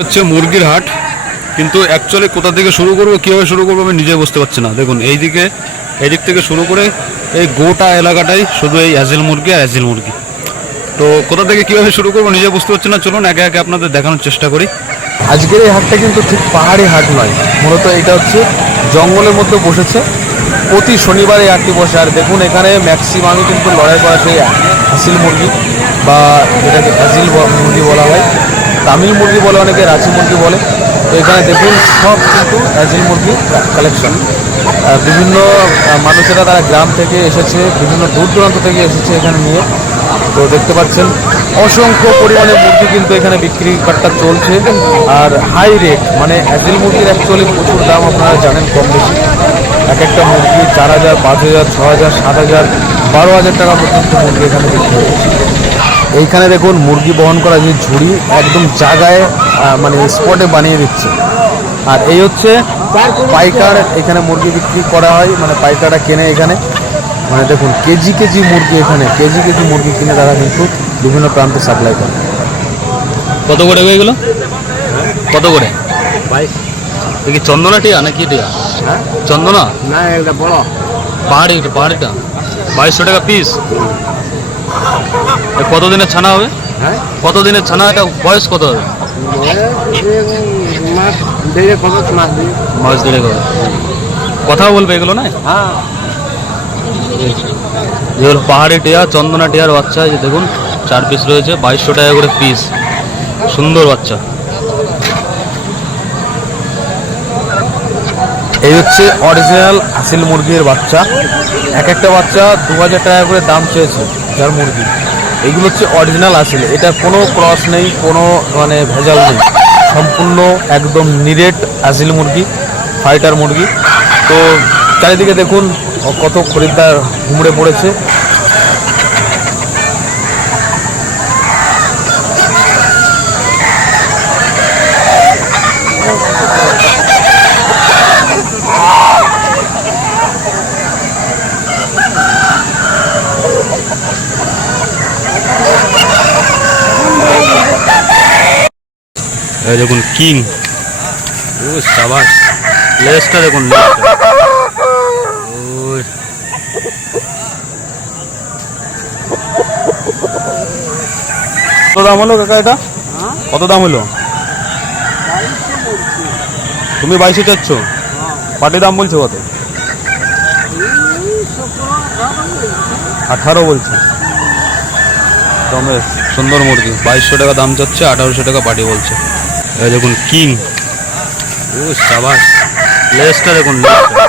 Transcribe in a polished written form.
হচ্ছে মুরগির হাট, কিন্তু অ্যাকচুয়ালি কোথা থেকে শুরু করবো কীভাবে শুরু করবো আমি নিজে বুঝতে পারছি না। দেখুন এই দিক থেকে শুরু করে এই গোটা এলাকাটাই শুধু এই অ্যাজিল মুরগি আর অ্যাজিল মুরগি। তো কোথা থেকে কীভাবে শুরু করবো নিজে বুঝতে পারছি না। চলুন একে একে আপনাদের দেখানোর চেষ্টা করি। আজকের এই হাটটা কিন্তু ঠিক পাহাড়ি হাট নয়, মূলত এটা হচ্ছে জঙ্গলের মধ্যে বসেছে। প্রতি শনিবার এই হাটটি বসে। আর দেখুন এখানে ম্যাক্সিমামই কিন্তু লড়াই করা সেই হাসিল মুরগি বা যেটাকে অ্যাজিল মুরগি বলা হয়, তামিল মুরগি বলে, অনেকে রাঁচি মুরগি বলে। তো এখানে দেখুন সব কিন্তু অ্যাজিল মুরগি কালেকশন। বিভিন্ন মানুষেরা তারা গ্রাম থেকে এসেছে, বিভিন্ন দূর দূরান্ত থেকে এসেছে এখানে নিয়ে। তো দেখতে পাচ্ছেন অসংখ্য পরিমাণে মুরগি কিন্তু এখানে বিক্রি কাটটা চলছে। আর হাই রেট, মানে অ্যাজিল মুরগির অ্যাকচুয়ালি প্রচুর দাম, আপনারা জানেন কম বেশি। এক একটা মুরগি 4,000, 5,000, 6,000, 7,000, 12,000 টাকা পর্যন্ত মুরগি এখানে বিক্রি হচ্ছে। এইখানে দেখুন মুরগি বহন করা যে ঝুড়ি একদম জায়গায় মানে স্পটে বানিয়ে দিচ্ছে। আর এই হচ্ছে পাইকার, এখানে মুরগি বিক্রি করা হয়, মানে পাইকাররা কেনে এখানে। মানে দেখুন কেজি কেজি মুরগি, এখানে কেজি কেজি মুরগি কিনে তারা কিন্তু বিভিন্ন প্রান্তে সাপ্লাই করে। কত করে হয়ে গেল? কত করে? 22। কি চন্দনা টিয়া নাকি টিয়া? হ্যাঁ চন্দনা না, এটা বড় পাহাড়িটা 2200 টাকা পিস। কতদিনের ছানা হবে? হ্যাঁ, কতদিনের ছানা? এটা বয়স কত হবে? মাস দেড়েক হবে। কথাও বলবে এগুলো না? হ্যাঁ, যেগুলো পাহাড়ি টিয়া, চন্দনা টিয়ার বাচ্চা, এই যে দেখুন 4 পিস রয়েছে, 2200 টাকা করে পিস। সুন্দর বাচ্চা। এই হচ্ছে অরিজিনাল হাসিল মুরগির বাচ্চা। এক একটা বাচ্চা 2,000 টাকা করে দাম চেয়েছে যার মুরগি। এইগুলো হচ্ছে অরিজিনাল আসিল, এটা কোনো ক্রস নেই, কোনো মানে ভেজাল নেই, সম্পূর্ণ একদম নিরেট আসিল মুরগি, ফাইটার মুরগি। তো চারিদিকে দেখুন কত খরিদ্দার ঘুমড়ে পড়েছে। এই দেখুন কিং, ও সাবাস। লেজটা দেখুন, কত দাম হলো কাকা এটা? কত দাম হলো? তুমি 22 চাচ্ছ, পাটি দাম বলছো কত? 18 বলছে। বেশ সুন্দর মুরগি, 2200 টাকা দাম চাচ্ছে, 1800 টাকা পাটি বলছে। এই দেখুন কিং, ও সাবাস। লেজটা দেখুন, লেজটা